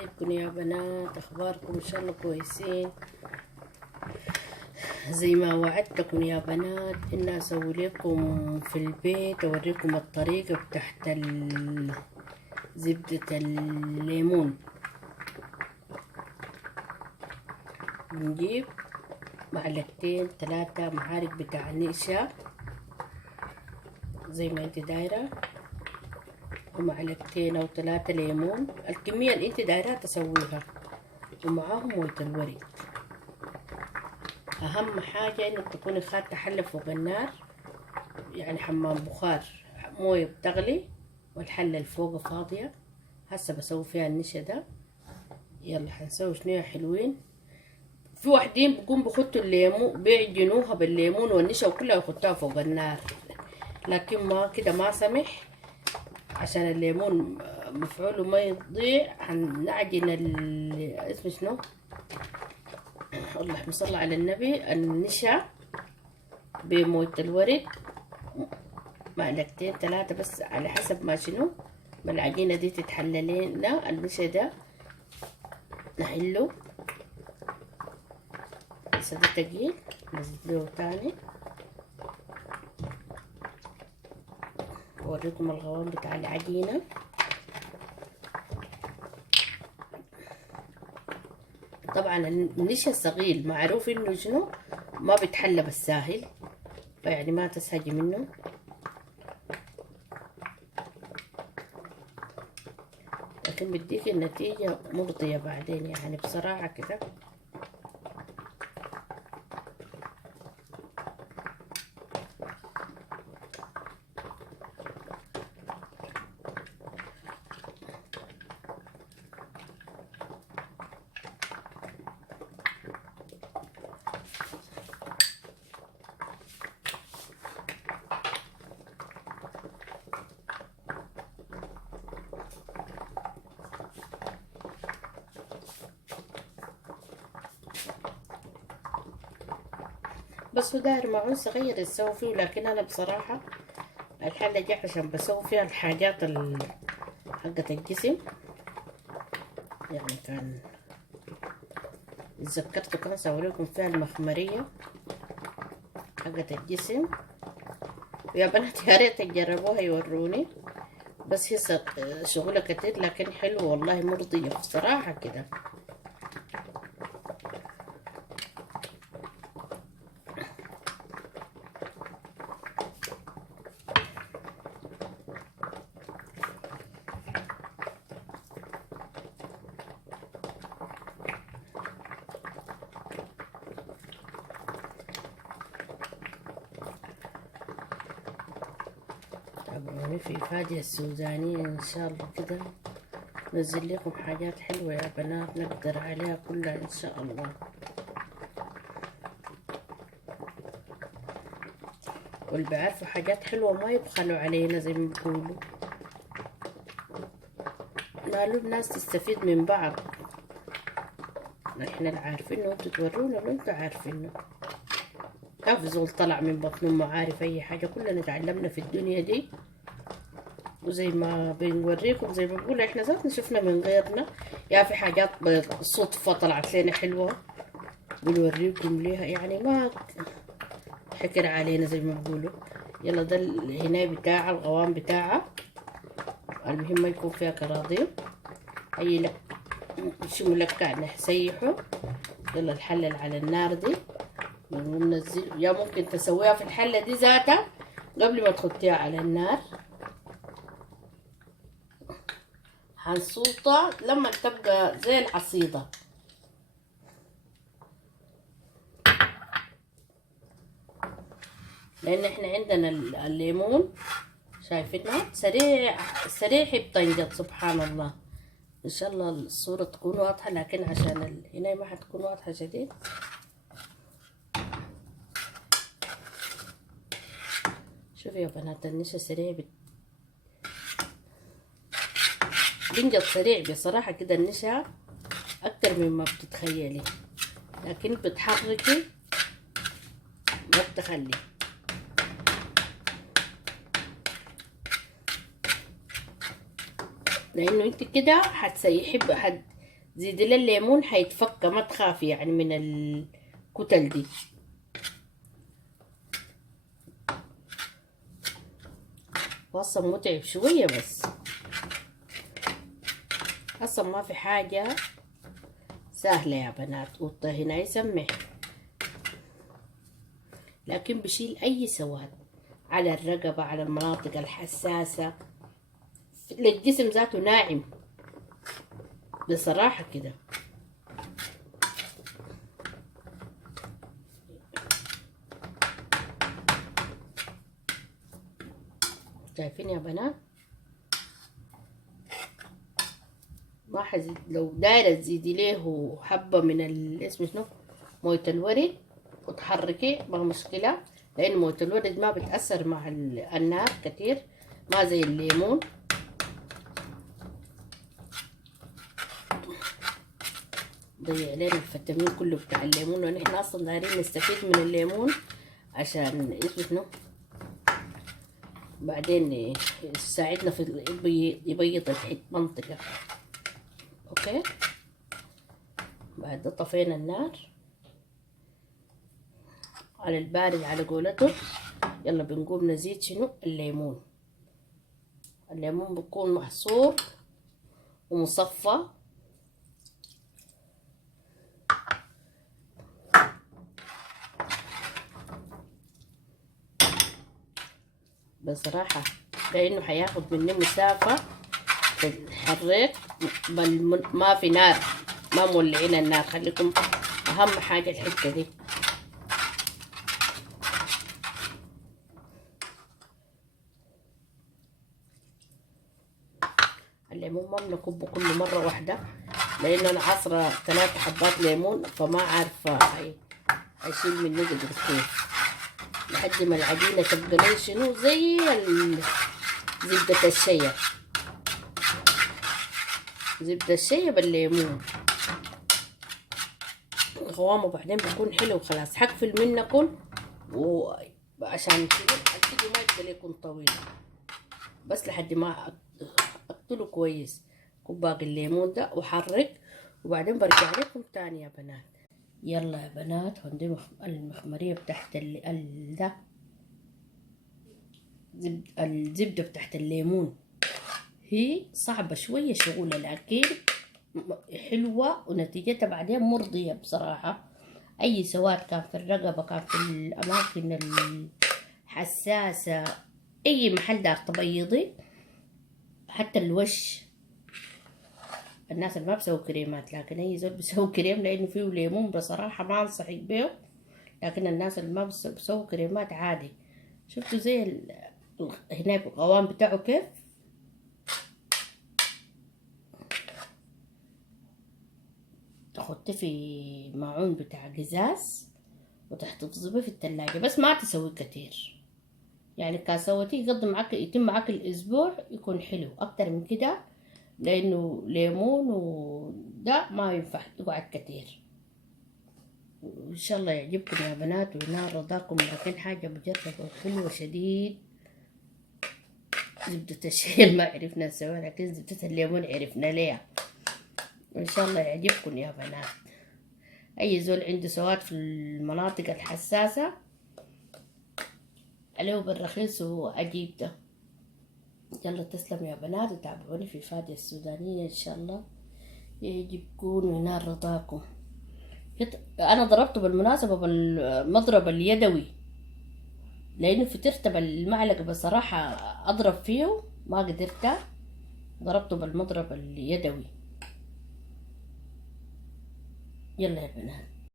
عليكم يا بنات، اخباركم؟ ان شاء الله كويسين. زي ما وعدتكم يا بنات ان اسوي لكم في البيت، اوريكم الطريقة بتاعت زبدة الليمون. بنجيب معلقتين 3 معالق بتاع نشا زي ما انت دايرة، ومعلقتين او 3 ليمون، الكمية اللي انت دايرة تسويها، ومعاهم موية الورد. اهم حاجة انك تكوني خادة حلة فوق النار، يعني حمام بخار، موية بتغلي والحلة الفوق فاضية. هسه بسوي فيها النشا ده. يلا حنسوي شنو حلوين. في واحدين بيقوم بخطوا الليمون، بيعجنوها بالليمون والنشا وكلها يخطوها فوق النار، لكن ما كده ما سمح، عشان الليمون مفعوله ما يضيع. هنعجن اسمه شنو، اللهم صل على النبي، النشا بموية الورد، معلقتين 3 بس على حسب ما شنو ما العجينة دي تتحلى لنا. النشا ده نحله هسه، ده تقيل نزيد له تاني. اوريكم القوام بتاع العجينة. طبعا النشا الصغير معروف انه شنو ما بيتحلى بالساهل، فيعني ما تسهجي منه. لكن بديك النتيجة مرضية بعدين، يعني بصراحة كده. بس هو داير معون صغير يسوي فيه، لكن انا بصراحة الحلة دي عشان بسوي فيها الحاجات حقة الجسم، يعني كان اتذكرت كان اسويلكم فيها المخمرية حقة الجسم. يا بنات يا ريت تجربوها يوروني، بس هي شغلة كتير لكن حلو والله، مرضية بصراحة كده. تابعوني في فادية السودانية ان شاء الله كده، نزل لكم حاجات حلوة يا بنات نقدر عليها كلها ان شاء الله. واللي بيعرفوا حاجات حلوة ما يبخلوا علينا زي ما بيقولوا، نالو الناس تستفيد من بعض. احنا اللي عارفينه وانتوا تورونا اللي انتوا عارفينه. ما في زول طلع من بطن امه عارف اي حاجة، كلنا تعلمنا في الدنيا دي. وزي ما بنوريكم زي ما بقول احنا ذاتنا شفنا من غيرنا، يا في حاجات بالصدفة طلعت لنا حلوة بنوريكم ليها، يعني ما حكر علينا زي ما بقولوا. يلا ده الهناية بتاعها، القوام بتاعها، المهم ما يكون فيها كراضيم. اي لك شو ملكع نسيحه. يلا الحلة اللي على النار دي وننزل، يا ممكن تسويها في الحلة دي ذاتها قبل ما تحطيها على النار. هنصوطها لما تبقى زي العصيدة، لان احنا عندنا الليمون شايفينها سريع سريع بتنجد سبحان الله. ان شاء الله الصورة تكون واضحة، لكن عشان هنا ما حتكون واضحة جديد. شوفوا يا بنات النشا سريع بنجد سريع بصراحة كده. النشا اكتر مما بتتخيلي، لكن بتحركي ما بتخلي. لانه انت كده هتسيحي زيدي له الليمون حيتفك، ما تخافي يعني من الكتل دي. وصل متعب شوية بس اصلا ما في حاجة سهلة يا بنات، والطهي يسمح، لكن بشيل اي سواد على الرقبة، على المناطق الحساسة للجسم ذاته، ناعم بصراحة كده. شايفين يا بنات؟ ما حزيد، لو دايرة تزيدي له حبة من اسمه شنو، موية الورد، وتحركي ما مشكلة، لأن موية الورد ما بتأثر مع النار كتير، ما زي الليمون. ضيع علينا الفيتامين كله بتاع الليمون، ونحن أصلا دايرين نستفيد من الليمون عشان اسمه شنو، بعدين يساعدنا في يبيض المنطقة. اوكي، بعد ده طفينا النار على البارد على قولته. يلا بنقوم نزيد شنو، الليمون. الليمون بيكون محصور ومصفى. بصراحة لأنه حياخد مني مسافة في الحريق، بل ما في نار، ما مولعين النار، خليكم أهم حاجة الحتة دي. الليمون ما بنكبه كل مرة واحدة، لأن أنا عصرة 3 حبات ليمون، فما عارفة هيشيل منه قدر كيف، لحد ما العجينة تبقى لي شنو زي زبدة الشيا، زبدة الشيا بالليمون، قوامه بعدين بيكون حلو. خلاص حقفل منكم، وعشان الفيديو ما يبقى ليكم طويل، بس لحد ما اقتله كويس كوب باقي الليمون ده وحرك، وبعدين برجع لكم تاني يا بنات. يلا يا بنات، عندي المخمرية بتاعت ده الزبدة بتاعت الليمون، هي صعبة شوية شغولة، لكن حلوة ونتيجتها بعدين مرضية بصراحة. أي سواد كان في الرقبة، كان في الأماكن الحساسة، أي محل دار تبيضي، حتى الوش. الناس اللي ما بسوي كريمات، لكن أي زول بسوي كريم لأنه فيه ليمون بصراحة ما أنصحك بيه، لكن الناس اللي ما بسوي كريمات عادي. شفتوا زي هناك القوام بتاعه كيف؟ تحطيه في معون بتاع قزاز وتحتفظي به في التلاجة، بس ما تسوي كتير، يعني كان سويتيه يقضي معاك، يتم معاك الأسبوع، يكون حلو. أكتر من كده لأنه ليمون وده ما ينفع يقعد كتير. وإن شاء الله يعجبكم يا بنات وينال رضاكم، لكن حاجة مجربة وحلوة شديد. زبدة الشيل ما عرفنا نسويها، لكن زبدة الليمون عرفنا ليها. وإن شاء الله يعجبكم يا بنات. أي زول عنده سواد في المناطق الحساسة عليه بالرخيص وعجيب ده. يلا تسلم يا بنات، وتابعوني في فادية السودانية إن شاء الله يعجبكم وينال رضاكم. أنا ضربته بالمناسبة بالمضرب اليدوي، لأنه فترت بالمعلقة بصراحة أضرب فيه ما قدرت، ضربته بالمضرب اليدوي. يلا يا بنات.